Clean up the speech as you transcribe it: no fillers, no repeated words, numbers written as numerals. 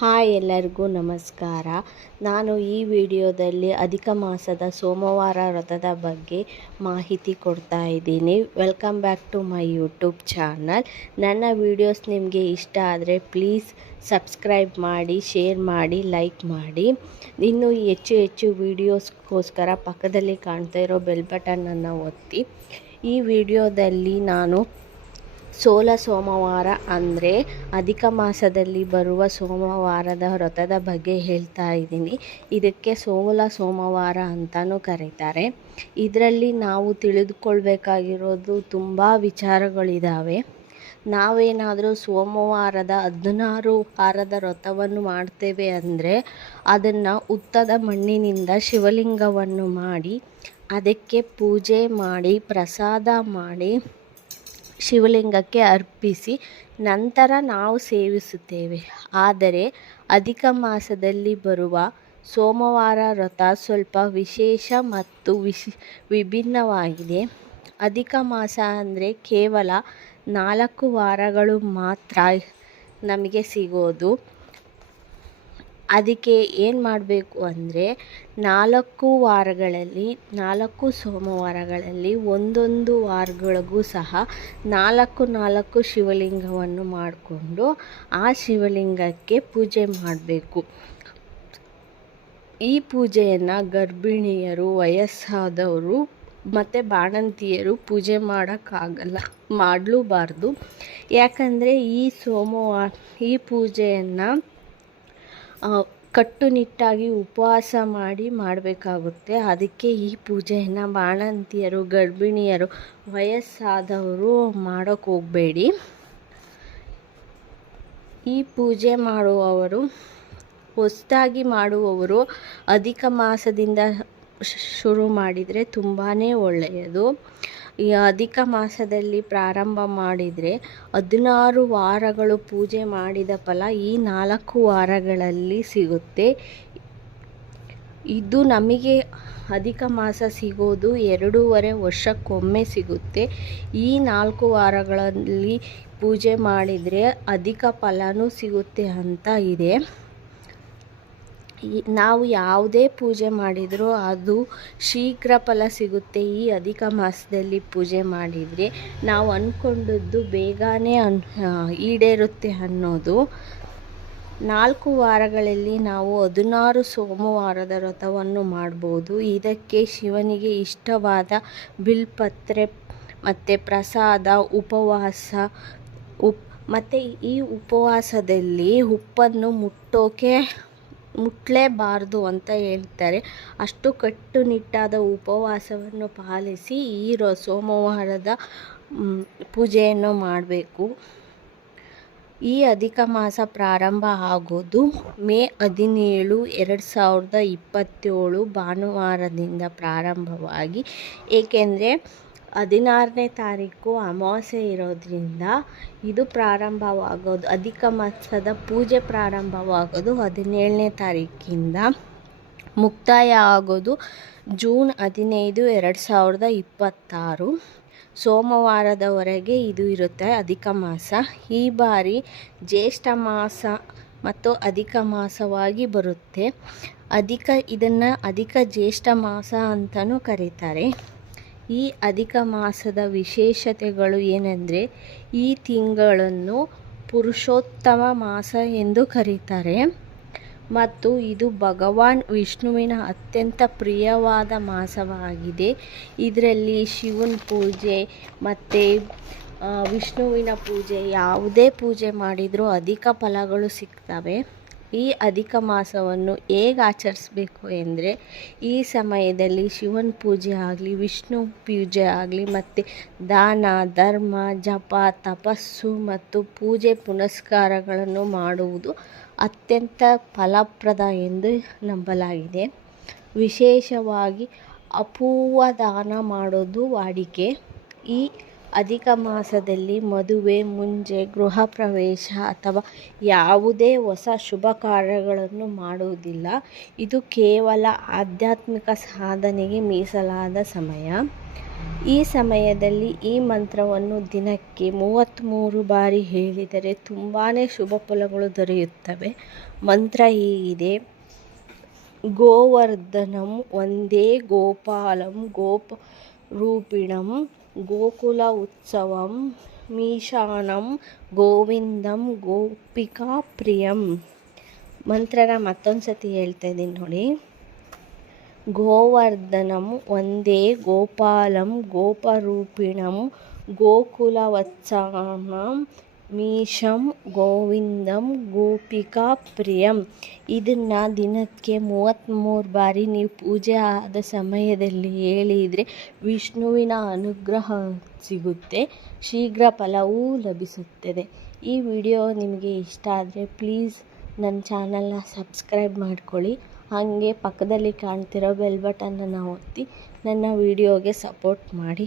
Hi ಎಲ್ಲರಿಗೂ ನಮಸ್ಕಾರ. ನಾನು ಈ ವಿಡಿಯೋದಲ್ಲಿ ಅಧಿಕ ಮಾಸದ ಸೋಮವಾರ ವ್ರತದ ಬಗ್ಗೆ ಮಾಹಿತಿ ಕೊಡ್ತಾ ಇದ್ದೀನಿ. Welcome back to my YouTube channel. ನನ್ನ ವಿಡಿಯೋಸ್ ನಿಮಗೆ ಇಷ್ಟ ಆದರೆ ಪ್ಲೀಸ್ ಸಬ್ಸ್ಕ್ರೈಬ್ ಮಾಡಿ, ಶೇರ್ ಮಾಡಿ, ಲೈಕ್ ಮಾಡಿ. ಇನ್ನೂ ಹೆಚ್ಚು ವಿಡಿಯೋಸ್ಗೋಸ್ಕರ ಪಕ್ಕದಲ್ಲಿ ಕಾಣ್ತಾ ಇರೋ ಬೆಲ್ ಬಟನನ್ನು ಒತ್ತಿ. ಈ ವಿಡಿಯೋದಲ್ಲಿ ನಾನು ಸೋಮವಾರ ಅಂದರೆ ಅಧಿಕ ಮಾಸದಲ್ಲಿ ಬರುವ ಸೋಮವಾರದ ವ್ರತದ ಬಗ್ಗೆ ಹೇಳ್ತಾ ಇದ್ದೀನಿ. ಇದಕ್ಕೆ ಸೋಮವಾರ ಅಂತಲೂ ಕರೀತಾರೆ. ಇದರಲ್ಲಿ ನಾವು ತಿಳಿದುಕೊಳ್ಬೇಕಾಗಿರೋದು ತುಂಬ ವಿಚಾರಗಳಿದ್ದಾವೆ. ನಾವೇನಾದರೂ ಸೋಮವಾರದ 16 ವಾರದ ವ್ರತವನ್ನು ಮಾಡ್ತೇವೆ ಅಂದರೆ ಅದನ್ನು ಹುತ್ತದ ಮಣ್ಣಿನಿಂದ ಶಿವಲಿಂಗವನ್ನು ಮಾಡಿ ಅದಕ್ಕೆ ಪೂಜೆ ಮಾಡಿ ಪ್ರಸಾದ ಮಾಡಿ ಶಿವಲಿಂಗಕ್ಕೆ ಅರ್ಪಿಸಿ ನಂತರ ನಾವು ಸೇವಿಸುತ್ತೇವೆ. ಆದರೆ ಅಧಿಕ ಮಾಸದಲ್ಲಿ ಬರುವ ಸೋಮವಾರ ವ್ರತ ಸ್ವಲ್ಪ ವಿಶೇಷ ಮತ್ತು ವಿಭಿನ್ನವಾಗಿದೆ. ಅಧಿಕ ಮಾಸ ಅಂದರೆ ಕೇವಲ 4 ವಾರಗಳು ಮಾತ್ರ ನಮಗೆ ಸಿಗೋದು. ಅದಕ್ಕೆ ಏನು ಮಾಡಬೇಕು ಅಂದರೆ 4 ವಾರಗಳಲ್ಲಿ 4 ಸೋಮವಾರಗಳಲ್ಲಿ ಒಂದೊಂದು ವಾರಗಳಿಗೂ ಸಹ 4 ಶಿವಲಿಂಗವನ್ನು ಮಾಡಿಕೊಂಡು ಆ ಶಿವಲಿಂಗಕ್ಕೆ ಪೂಜೆ ಮಾಡಬೇಕು. ಈ ಪೂಜೆಯನ್ನು ಗರ್ಭಿಣಿಯರು, ವಯಸ್ಸಾದವರು ಮತ್ತು ಬಾಣಂತಿಯರು ಪೂಜೆ ಮಾಡಲೂಬಾರ್ದು. ಯಾಕಂದರೆ ಈ ಪೂಜೆಯನ್ನು ಕಟ್ಟುನಿಟ್ಟಾಗಿ ಉಪವಾಸ ಮಾಡಬೇಕಾಗುತ್ತೆ. ಅದಕ್ಕೆ ಈ ಪೂಜೆಯನ್ನು ಬಾಣಂತಿಯರು, ಗರ್ಭಿಣಿಯರು, ವಯಸ್ಸಾದವರು ಮಾಡೋಕ್ಕೆ ಹೋಗಬೇಡಿ. ಈ ಪೂಜೆ ಹೊಸದಾಗಿ ಮಾಡುವವರು ಅಧಿಕ ಮಾಸದಿಂದ ಶುರು ಮಾಡಿದರೆ ತುಂಬಾ ಒಳ್ಳೆಯದು. ಈ ಅಧಿಕ ಮಾಸದಲ್ಲಿ ಪ್ರಾರಂಭ ಮಾಡಿದರೆ 16 ವಾರಗಳು ಪೂಜೆ ಮಾಡಿದ ಫಲ ಈ 4 ವಾರಗಳಲ್ಲಿ ಸಿಗುತ್ತೆ. ಇದು ನಮಗೆ ಅಧಿಕ ಮಾಸ ಸಿಗೋದು 2.5 ವರ್ಷಕ್ಕೊಮ್ಮೆ ಸಿಗುತ್ತೆ. ಈ 4 ವಾರಗಳಲ್ಲಿ ಪೂಜೆ ಮಾಡಿದರೆ ಅಧಿಕ ಫಲನೂ ಸಿಗುತ್ತೆ ಅಂತ ಇದೆ. ನಾವು ಯಾವುದೇ ಪೂಜೆ ಮಾಡಿದರೂ ಅದು ಶೀಘ್ರ ಫಲ ಸಿಗುತ್ತೆ. ಈ ಅಧಿಕ ಮಾಸದಲ್ಲಿ ಪೂಜೆ ಮಾಡಿದರೆ ನಾವು ಅಂದ್ಕೊಂಡದ್ದು ಬೇಗನೆ ಈಡೇರುತ್ತೆ ಅನ್ನೋದು. 4 ವಾರಗಳಲ್ಲಿ ನಾವು 16 ಸೋಮವಾರದ ವ್ರತವನ್ನು ಮಾಡ್ಬೋದು. ಇದಕ್ಕೆ ಶಿವನಿಗೆ ಇಷ್ಟವಾದ ಬಿಲ್ಪತ್ರೆ ಮತ್ತು ಪ್ರಸಾದ, ಉಪವಾಸ ಮತ್ತು ಈ ಉಪವಾಸದಲ್ಲಿ ಉಪ್ಪನ್ನು ಮುಟ್ಟಲೇಬಾರ್ದು ಅಂತ ಹೇಳ್ತಾರೆ. ಅಷ್ಟು ಕಟ್ಟುನಿಟ್ಟಾದ ಉಪವಾಸವನ್ನು ಪಾಲಿಸಿ ಈ ಸೋಮವಾರದ ಪೂಜೆಯನ್ನು ಮಾಡಬೇಕು. ಈ ಅಧಿಕ ಮಾಸ ಪ್ರಾರಂಭ ಆಗೋದು ಮೇ 17, 2027 ಭಾನುವಾರದಿಂದ ಪ್ರಾರಂಭವಾಗಿ, ಏಕೆಂದರೆ 16ನೇ ತಾರೀಕು ಅಮಾವಾಸ್ಯೆ ಇರೋದ್ರಿಂದ ಇದು ಪ್ರಾರಂಭವಾಗೋದು. ಅಧಿಕ ಮಾಸದ ಪೂಜೆ ಪ್ರಾರಂಭವಾಗೋದು 17ನೇ ತಾರೀಕಿಂದ, ಮುಕ್ತಾಯ ಆಗೋದು ಜೂನ್ 15, 2026 ಸೋಮವಾರದವರೆಗೆ ಇದು ಇರುತ್ತೆ ಅಧಿಕ ಮಾಸ. ಈ ಬಾರಿ ಜ್ಯೇಷ್ಠ ಮಾಸ ಮತ್ತು ಅಧಿಕ ಮಾಸವಾಗಿ ಬರುತ್ತೆ. ಇದನ್ನು ಅಧಿಕ ಜ್ಯೇಷ್ಠ ಮಾಸ ಅಂತಲೂ ಕರೀತಾರೆ. ಈ ಅಧಿಕ ಮಾಸದ ವಿಶೇಷತೆಗಳು ಏನೆಂದರೆ ಈ ತಿಂಗಳನ್ನು ಪುರುಷೋತ್ತಮ ಮಾಸ ಎಂದು ಕರೀತಾರೆ ಮತ್ತು ಇದು ಭಗವಾನ್ ವಿಷ್ಣುವಿನ ಅತ್ಯಂತ ಪ್ರಿಯವಾದ ಮಾಸವಾಗಿದೆ. ಇದರಲ್ಲಿ ಶಿವನ ಪೂಜೆ ಮತ್ತು ವಿಷ್ಣುವಿನ ಪೂಜೆ, ಯಾವುದೇ ಪೂಜೆ ಮಾಡಿದರೂ ಅಧಿಕ ಫಲಗಳು ಸಿಗ್ತವೆ. ಈ ಅಧಿಕ ಮಾಸವನ್ನು ಹೇಗೆ ಆಚರಿಸಬೇಕು ಎಂದರೆ ಈ ಸಮಯದಲ್ಲಿ ಶಿವನ ಪೂಜೆ ಆಗಲಿ, ವಿಷ್ಣು ಪೂಜೆ ಆಗಲಿ ಮತ್ತು ದಾನ, ಧರ್ಮ, ಜಪ, ತಪಸ್ಸು ಮತ್ತು ಪೂಜೆ ಪುನಸ್ಕಾರಗಳನ್ನು ಮಾಡುವುದು ಅತ್ಯಂತ ಫಲಪ್ರದ ಎಂದು ನಂಬಲಾಗಿದೆ. ವಿಶೇಷವಾಗಿ ಅಪೂರ್ವ ದಾನ ಮಾಡೋದು ವಾಡಿಕೆ. ಈ ಅಧಿಕ ಮಾಸದಲ್ಲಿ ಮದುವೆ, ಮುಂಜಿ, ಗೃಹ ಪ್ರವೇಶ ಅಥವಾ ಯಾವುದೇ ಹೊಸ ಶುಭ ಕಾರ್ಯಗಳನ್ನು ಮಾಡುವುದಿಲ್ಲ. ಇದು ಕೇವಲ ಆಧ್ಯಾತ್ಮಿಕ ಸಾಧನೆಗೆ ಮೀಸಲಾದ ಸಮಯ. ಈ ಸಮಯದಲ್ಲಿ ಈ ಮಂತ್ರವನ್ನು ದಿನಕ್ಕೆ 33 ಬಾರಿ ಹೇಳಿದರೆ ತುಂಬಾ ಶುಭ ಫಲಗಳು ದೊರೆಯುತ್ತವೆ. ಮಂತ್ರ ಹೀಗಿದೆ: ಗೋವರ್ಧನಂ ವಂದೇ ಗೋಪಾಲಂ ಗೋಪರೂಪಿಣಂ ಗೋಕುಲ ಉತ್ಸವಂ ಮೀಶಾನಂ ಗೋವಿಂದಂ ಗೋಪಿಕಾ ಪ್ರಿಯಂ. ಮಂತ್ರನ ಮತ್ತೊಂದು ಸತಿ ಹೇಳ್ತಾ ಇದ್ದೀನಿ ನೋಡಿ. ಗೋವರ್ಧನಂ ವಂದೇ ಗೋಪಾಲಂ ಗೋಪರೂಪಿಣಂ ಗೋಕುಲವತ್ಸವಂ ಮೀಶಂ ಗೋವಿಂದಂ ಗೋಪಿಕಾ ಪ್ರಿಯಂ. ಇದನ್ನು ದಿನಕ್ಕೆ 33 ಬಾರಿ ನೀವು ಪೂಜೆ ಆದ ಸಮಯದಲ್ಲಿ ಹೇಳಿದರೆ ವಿಷ್ಣುವಿನ ಅನುಗ್ರಹ ಸಿಗುತ್ತೆ, ಶೀಘ್ರ ಫಲವೂ ಲಭಿಸುತ್ತದೆ. ಈ ವಿಡಿಯೋ ನಿಮಗೆ ಇಷ್ಟ ಆದರೆ ಪ್ಲೀಸ್ ನನ್ನ ಚಾನಲ್ನ ಸಬ್ಸ್ಕ್ರೈಬ್ ಮಾಡ್ಕೊಳ್ಳಿ. ಹಾಗೆ ಪಕ್ಕದಲ್ಲಿ ಕಾಣ್ತಿರೋ ಬೆಲ್ ಬಟನನ್ನು ಒತ್ತಿ ನನ್ನ ವಿಡಿಯೋಗೆ ಸಪೋರ್ಟ್ ಮಾಡಿ.